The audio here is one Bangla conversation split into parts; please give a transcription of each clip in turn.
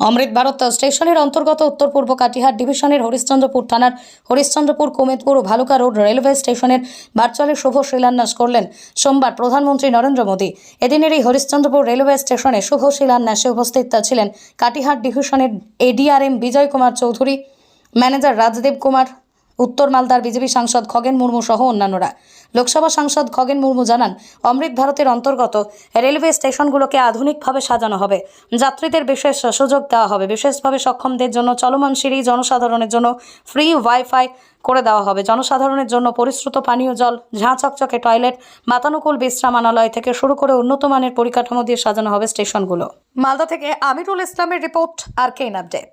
অমৃত ভারত স্টেশনের অন্তর্গত উত্তর পূর্ব কাটিহার ডিভিশনের হরিশ্চন্দ্রপুর থানার হরিশ্চন্দ্রপুর, কোমেদপুর ও ভালুকা রোড রেলওয়ে স্টেশনের ভার্চুয়ালি শুভ শিলান্যাস করলেন সোমবার প্রধানমন্ত্রী নরেন্দ্র মোদী। এদিনের এই হরিশ্চন্দ্রপুর রেলওয়ে স্টেশনে শুভ শিলান্যাসে উপস্থিত ছিলেন কাটিহার ডিভিশনের এডিআরএম বিজয় কুমার চৌধুরী, ম্যানেজার রাজদেব কুমার উত্তর মালদার বিজেপি সাংসদ খগেন মুর্মু সহ অন্যান্যরা। লোকসভা সাংসদ খগেন মুর্মু জানান, অমৃত ভারতের অন্তর্গত রেলওয়ে স্টেশনগুলোকে আধুনিকভাবে সাজানো হবে। যাত্রীদের বিশেষ সুযোগ দেওয়া হবে। বিশেষভাবে সক্ষমদের জন্য চলমান সিঁড়ি জনসাধারণের জন্য ফ্রি ওয়াইফাই করে দেওয়া হবে। জনসাধারণের জন্য পরিশ্রুত পানীয় জল, ঝাঁ চকচকে টয়লেট বাতানুকূল বিশ্রামানালয় থেকে শুরু করে উন্নত মানের পরিকাঠামো দিয়ে সাজানো হবে স্টেশনগুলো। মালদা থেকে আমিরুল ইসলামের রিপোর্ট, আর কেন update.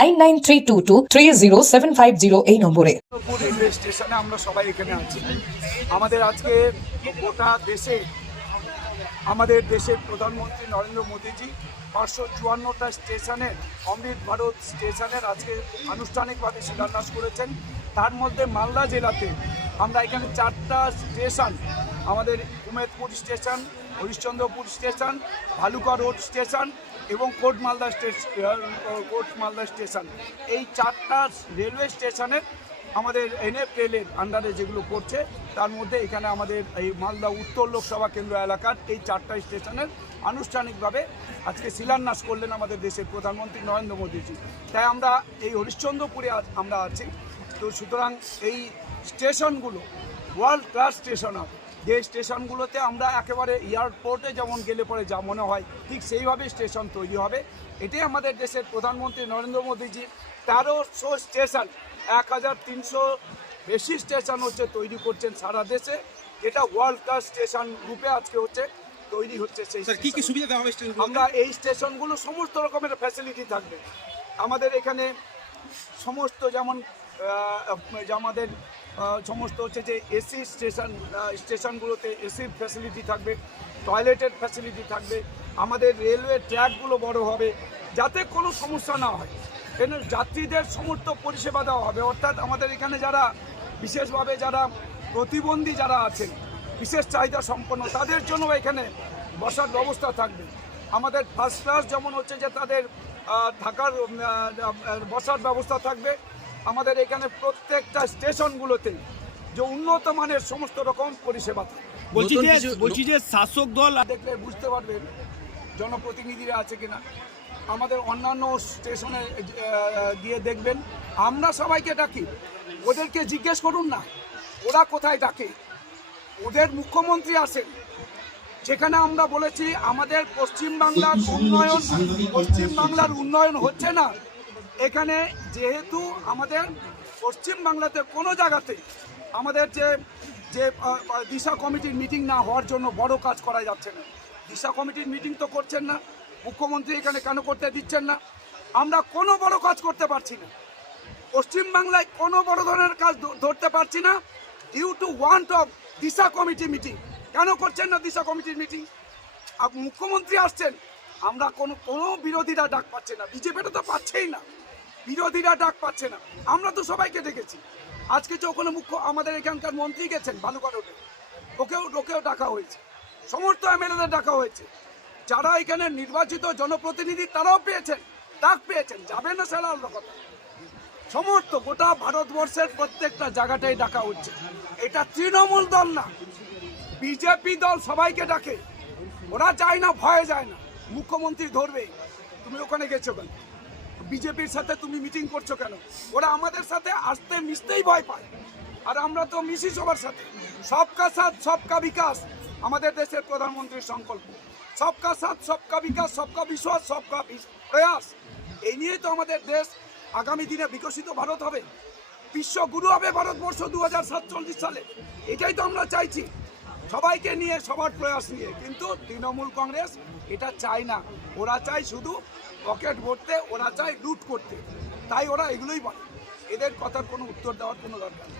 nine nine three two two three zero seven five zero এই নম্বরে। রেলওয়ে স্টেশনে আমরা সবাই এখানে আছি। আমাদের আজকে গোটা দেশে, আমাদের দেশের প্রধানমন্ত্রী নরেন্দ্র মোদীজি পাঁচশো চুয়ান্নটা স্টেশনের অমৃত ভারত স্টেশনের আজকে আনুষ্ঠানিকভাবে শিলান্যাস করেছেন। তার মধ্যে মালদা জেলাতে আমরা এখানে চারটা স্টেশন আমাদের Umedpur station, Harishchandrapur station, Bhaluka road station এবং coat Malda station coat Malda station. এই চারটা রেলওয়ে স্টেশনের আমাদের এনএফ রেলের আন্ডারে যেগুলো পড়ছে, তার মধ্যে এখানে আমাদের এই মালদা উত্তর লোকসভা কেন্দ্র এলাকার এই চারটা স্টেশনের আনুষ্ঠানিকভাবে আজকে শিলান্যাস করলেন আমাদের দেশের প্রধানমন্ত্রী নরেন্দ্র মোদীজি। তাই আমরা এই হরিশ্চন্দ্রপুরে আমরা আছি। তো সুতরাং এই স্টেশনগুলো ওয়ার্ল্ড ক্লাস স্টেশন হবে। যে স্টেশনগুলোতে আমরা একেবারে এয়ারপোর্টে যেমন গেলে পরে যা মনে হয় ঠিক সেইভাবে স্টেশন তৈরি হবে। এটাই আমাদের দেশের প্রধানমন্ত্রী নরেন্দ্র মোদীজি তেরোশো স্টেশন এক হাজার তিনশো বেশি স্টেশন হচ্ছে তৈরি করছেন সারা দেশে। যেটা ওয়ার্ল্ড ক্লাস স্টেশন রূপে আজকে হচ্ছে তৈরি হচ্ছে সেই কি কি সুবিধা দেওয়া হবে আমরা এই স্টেশনগুলো সমস্ত রকমের ফ্যাসিলিটি থাকবে। আমাদের এখানে সমস্ত যেমন যে আমাদের সমস্ত হচ্ছে যে এসি স্টেশন স্টেশনগুলোতে এসির ফ্যাসিলিটি থাকবে টয়লেটের ফ্যাসিলিটি থাকবে। আমাদের রেলওয়ে ট্র্যাকগুলো বড় হবে, যাতে কোনো সমস্যা না হয়। কেন? যাত্রীদের সমস্ত পরিষেবা দেওয়া হবে। অর্থাৎ আমাদের এখানে যারা, বিশেষভাবে যারা প্রতিবন্ধী যারা আছেন, বিশেষ চাহিদা সম্পন্ন, তাদের জন্য এখানে বসার ব্যবস্থা থাকবে। আমাদের ফার্স্ট ক্লাস যেমন হচ্ছে যে তাদের থাকার বসার ব্যবস্থা থাকবে। আমাদের এখানে প্রত্যেকটা স্টেশনগুলোতে যে উন্নত মানের সমস্ত রকম পরিষেবা বলছি যে বলছি যে শাসক দল দেখলে বুঝতে পারবেন জনপ্রতিনিধিরা আছে কিনা। আমাদের অন্যান্য স্টেশনে গিয়ে দেখবেন। আমরা সবাইকে ডাকি। ওদেরকে জিজ্ঞেস করুন না ওরা কোথায় ডাকে? ওদের মুখ্যমন্ত্রী আসেন যেখানে আমরা বলেছি আমাদের পশ্চিমবাংলার উন্নয়ন পশ্চিমবাংলার উন্নয়ন হচ্ছে না। এখানে যেহেতু আমাদের পশ্চিম বাংলাতে কোনো জায়গাতে আমাদের যে যে দিশা কমিটির মিটিং না হওয়ার জন্য বড় কাজ করা যাচ্ছে না। দিশা কমিটির মিটিং তো করছেন না, মুখ্যমন্ত্রী এখানে কেন করতে দিচ্ছেন না? আমরা কোনো বড় কাজ করতে পারছি না। পশ্চিমবাংলায় কোনো বড় ধরনের কাজ ধরতে পারছি না। Due to want of Disha committee meeting. কেন করছেন না দিশা কমিটির মিটিং? মুখ্যমন্ত্রী আসছেন, আমরা কোনো কোনো বিরোধীরা ডাক পাচ্ছে না। বিজেপিটা তো পাচ্ছেই না। বিরোধীরা ডাক পাচ্ছে না। আমরা তো সবাইকে ডেকেছি। আজকে যে ওখানে মুখ্য আমাদের এখানকার মন্ত্রী গেছেন বালুকা রোডে ওকেও ওকেও ডাকা হয়েছে। সমস্ত এমএলএদের ডাকা হয়েছে। যারা এখানে নির্বাচিত জনপ্রতিনিধি, তারাও পেয়েছেন। ডাক পেয়েছেন। যাবে না সেটা অন্য কথা। সমস্ত গোটা ভারতবর্ষের প্রত্যেকটা জায়গাটাই ডাকা হচ্ছে। এটা তৃণমূল দল না। বিজেপি দল সবাইকে ডাকে। ওরা যায় না, ভয়ে যায় না। মুখ্যমন্ত্রী ধরবে। তুমি ওখানে গেছো কেন? বিজেপির সাথে তুমি মিটিং করছ কেন? ওরা আমাদের সাথে আসতে মিশতেই ভয় পায়। আর আমরা তো মিশি সবার সাথে। সবকা সাথ, সবকা বিকাশ আমাদের দেশের প্রধানমন্ত্রীর সংকল্প। সবকা সাথ, সবকা বিকাশ, সবকা বিশ্বাস, সবকা প্রয়াস। এই নিয়েই তো আমাদের দেশ আগামী দিনে বিকশিত ভারত হবে। বিশ্বগুরু হবে ভারতবর্ষ দু হাজার সাতচল্লিশ সালে। এটাই তো আমরা চাইছি। সবাইকে নিয়ে, সবার প্রয়াস নিয়ে। কিন্তু তৃণমূল কংগ্রেস এটা চায় না। ওরা চায় শুধু পকেট ভরতে, ওরা চায় লুট করতে। তাই ওরা এগুলোই বলে। এদের কথার কোনো উত্তর দেওয়ার কোনো দরকার নেই।